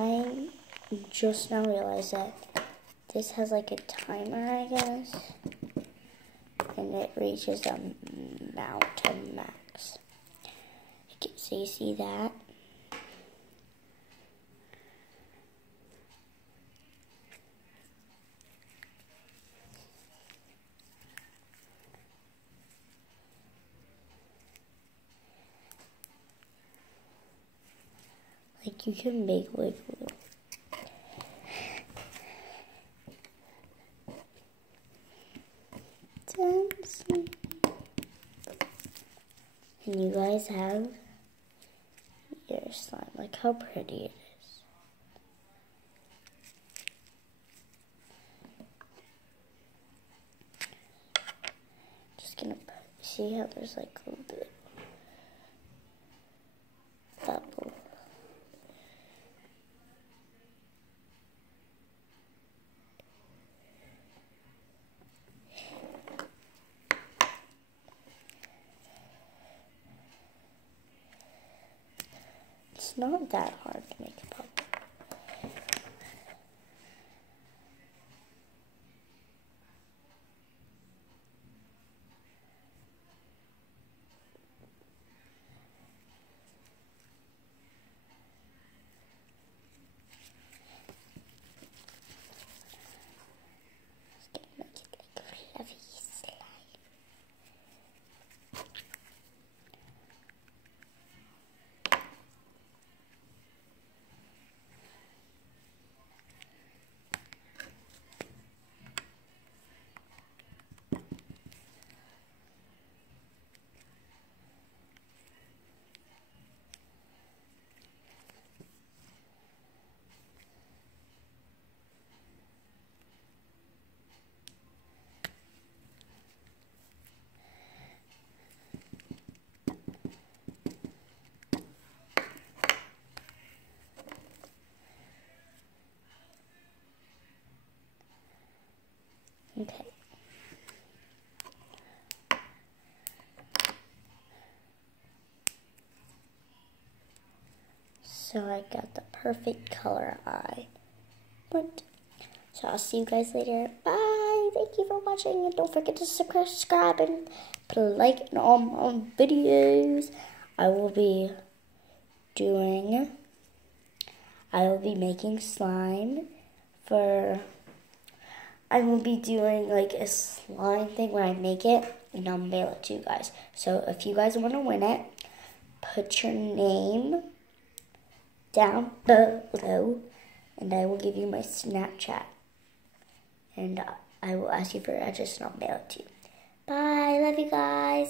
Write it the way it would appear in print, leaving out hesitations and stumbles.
I just now realized that this has like a timer, I guess, and it reaches the mountain max. So you see that? Like you can make wiggle. Dancing. And you guys have your slime. Like how pretty it is. Just gonna see how there's like a little bit of bubble. It's not that hard to make a bubble. Just gonna make it like a fluffy slime. Okay. So I got the perfect color I want. So I'll see you guys later. Bye. Thank you for watching. And don't forget to subscribe and put a like on all my videos. I will be making slime for... I will be doing like a slime thing where I make it and I'll mail it to you guys. So if you guys want to win it, put your name down below and I will give you my Snapchat. And I will ask you for your address and I'll mail it to you. Bye. Love you guys.